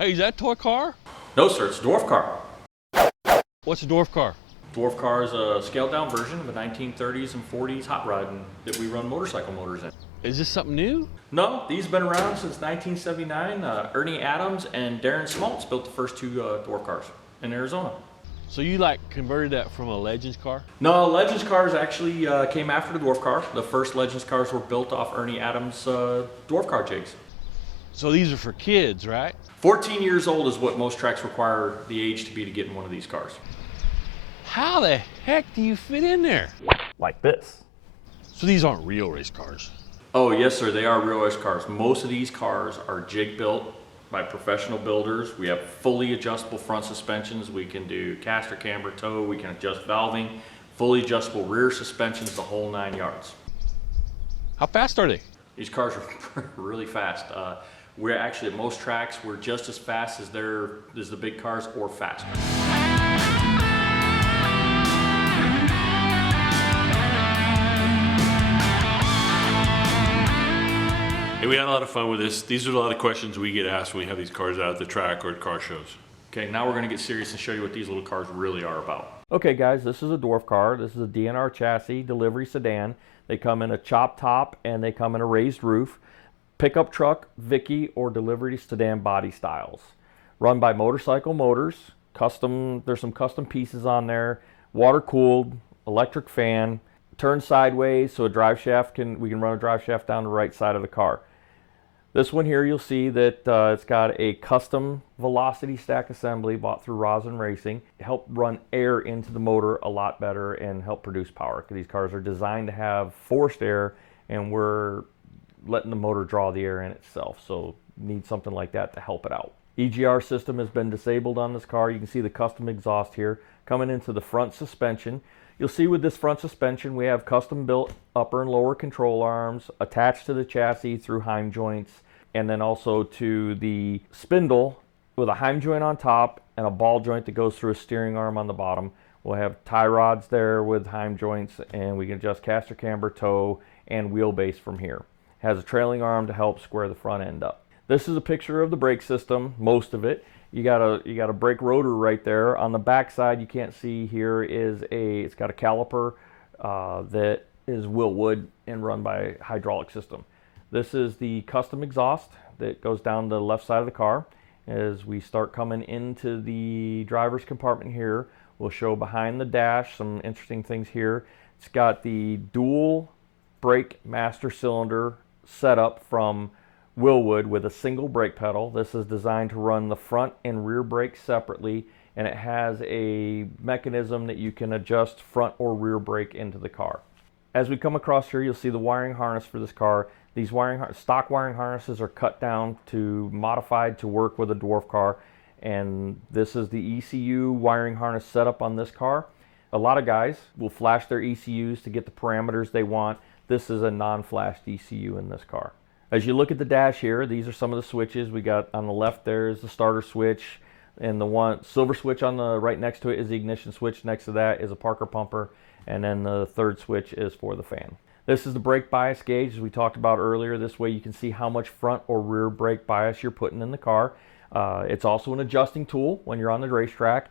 Hey, is that a toy car? No, sir, it's a Dwarf Car. What's a dwarf car? Dwarf Car is a scaled down version of a 1930s and 40s hot rod that we run motorcycle motors in. Is this something new? No, these have been around since 1979. Ernie Adams and Darren Smaltz built the first two Dwarf Cars in Arizona. So you like converted that from a Legends car? No, Legends cars actually came after the Dwarf Car. The first Legends cars were built off Ernie Adams' Dwarf Car jigs. So these are for kids, right? 14 years old is what most tracks require the age to be to get in one of these cars. How the heck do you fit in there? Like this. So these aren't real race cars. Oh yes, sir, they are real race cars. Most of these cars are jig built by professional builders. We have fully adjustable front suspensions. We can do caster camber tow. We can adjust valving, fully adjustable rear suspensions, the whole 9 yards. How fast are they? These cars are really fast. We're actually at most tracks, we're just as fast as the big cars or faster. Hey, we had a lot of fun with this. These are a lot of questions we get asked when we have these cars out at the track or at car shows. Okay, now we're gonna get serious and show you what these little cars really are about. Okay guys, this is a Dwarf Car. This is a DNR chassis delivery sedan. They come in a chop top and they come in a raised roof. Pickup truck, Vicky, or delivery sedan body styles. Run by Motorcycle Motors. There's some custom pieces on there. Water cooled, electric fan, turn sideways so we can run a drive shaft down the right side of the car. This one here, you'll see that it's got a custom velocity stack assembly bought through Razz Racing to help run air into the motor a lot better and help produce power. These cars are designed to have forced air, and we're letting the motor draw the air in itself, so need something like that to help it out. EGR system has been disabled on this car. You can see the custom exhaust here coming into the front suspension. You'll see with this front suspension we have custom built upper and lower control arms attached to the chassis through heim joints, and then also to the spindle with a heim joint on top and a ball joint that goes through a steering arm on the bottom. We'll have tie rods there with heim joints, and we can adjust caster camber, tow, and wheelbase from here. It has a trailing arm to help square the front end up. This is a picture of the brake system, most of it. You got a brake rotor right there. On the back side, you can't see here, it's got a caliper that is Wilwood and run by hydraulic system. This is the custom exhaust that goes down the left side of the car. As we start coming into the driver's compartment here, we'll show behind the dash some interesting things here. It's got the dual brake master cylinder setup from Wilwood with a single brake pedal. This is designed to run the front and rear brakes separately, and it has a mechanism that you can adjust front or rear brake into the car. As we come across here, you'll see the wiring harness for this car. These stock wiring harnesses are cut down modified to work with a Dwarf Car, and this is the ECU wiring harness setup on this car. A lot of guys will flash their ECUs to get the parameters they want. This is a non-flashed ECU in this car. As you look at the dash here, these are some of the switches. We got on the left there is the starter switch, and the one silver switch on the right next to it is the ignition switch. Next to that is a Parker pumper, and then the third switch is for the fan. This is the brake bias gauge, as we talked about earlier. This way you can see how much front or rear brake bias you're putting in the car. It's also an adjusting tool when you're on the racetrack.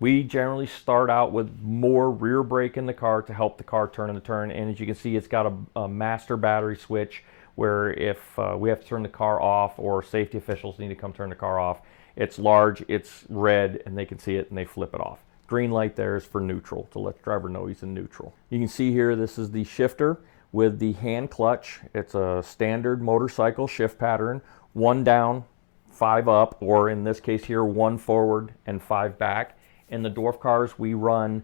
We generally start out with more rear brake in the car to help the car turn in the turn, and as you can see, it's got a master battery switch where if we have to turn the car off or safety officials need to come turn the car off, it's large, it's red, and they can see it and they flip it off. Green light there is for neutral, to let the driver know he's in neutral. You can see here, this is the shifter with the hand clutch. It's a standard motorcycle shift pattern, 1 down, 5 up, or in this case here, 1 forward and 5 back. In the Dwarf Cars, we run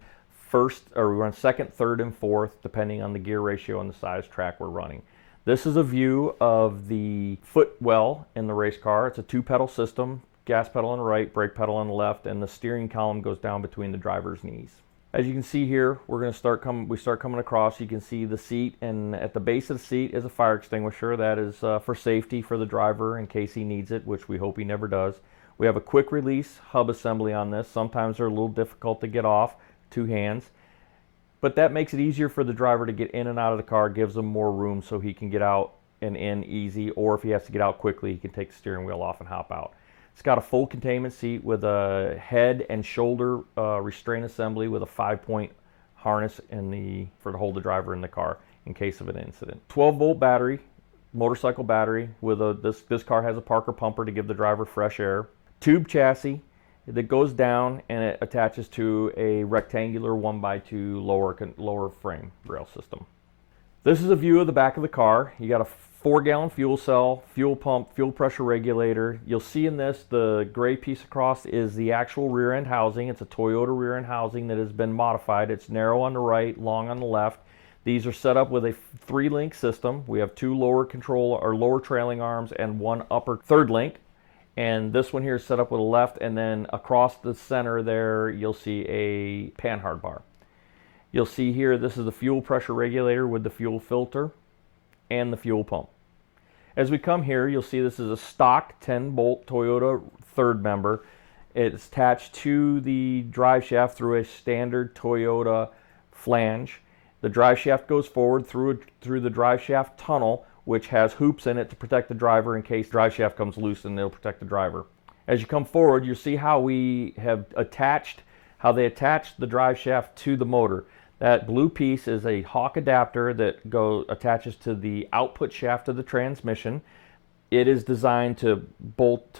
second, third, and fourth, depending on the gear ratio and the size track we're running. This is a view of the footwell in the race car. It's a 2-pedal system, gas pedal on the right, brake pedal on the left, and the steering column goes down between the driver's knees. As you can see here, we start coming across. You can see the seat, and at the base of the seat is a fire extinguisher. That is for safety for the driver in case he needs it, which we hope he never does. We have a quick release hub assembly on this. Sometimes they're a little difficult to get off, 2 hands. But that makes it easier for the driver to get in and out of the car, gives him more room so he can get out and in easy, or if he has to get out quickly, he can take the steering wheel off and hop out. It's got a full containment seat with a head and shoulder restraint assembly with a 5-point harness for to hold the driver in the car in case of an incident. 12-volt battery, motorcycle battery with this car has a Parker pumper to give the driver fresh air. Tube chassis that goes down and it attaches to a rectangular 1x2 lower frame rail system. This is a view of the back of the car. You got a 4-gallon fuel cell, fuel pump, fuel pressure regulator. You'll see in this, the gray piece across is the actual rear end housing. It's a Toyota rear end housing that has been modified. It's narrow on the right, long on the left. These are set up with a 3-link system. We have 2 lower trailing arms and 1 upper third link. And this one here is set up with a left, and then across the center there, you'll see a panhard bar. You'll see here, this is the fuel pressure regulator with the fuel filter and the fuel pump. As we come here, you'll see this is a stock 10-bolt Toyota third member. It's attached to the drive shaft through a standard Toyota flange. The drive shaft goes forward through the drive shaft tunnel, which has hoops in it to protect the driver in case the drive shaft comes loose, and they'll protect the driver. As you come forward, you'll see how they attached the drive shaft to the motor. That blue piece is a Hawk adapter that attaches to the output shaft of the transmission. It is designed to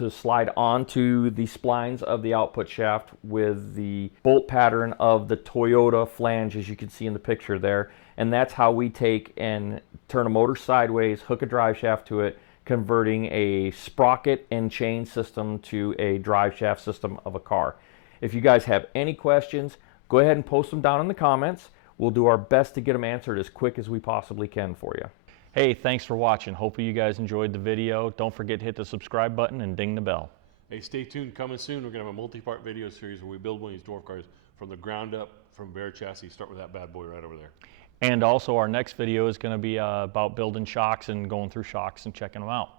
slide onto the splines of the output shaft with the bolt pattern of the Toyota flange, as you can see in the picture there. And that's how we take and turn a motor sideways, hook a drive shaft to it, converting a sprocket and chain system to a drive shaft system of a car. If you guys have any questions, go ahead and post them down in the comments. We'll do our best to get them answered as quick as we possibly can for you. Hey, thanks for watching. Hopefully you guys enjoyed the video. Don't forget to hit the subscribe button and ding the bell. Hey, stay tuned. Coming soon, we're going to have a multi-part video series where we build one of these dwarf cars from the ground up, from bare chassis. Start with that bad boy right over there. And also our next video is going to be about building shocks and going through shocks and checking them out.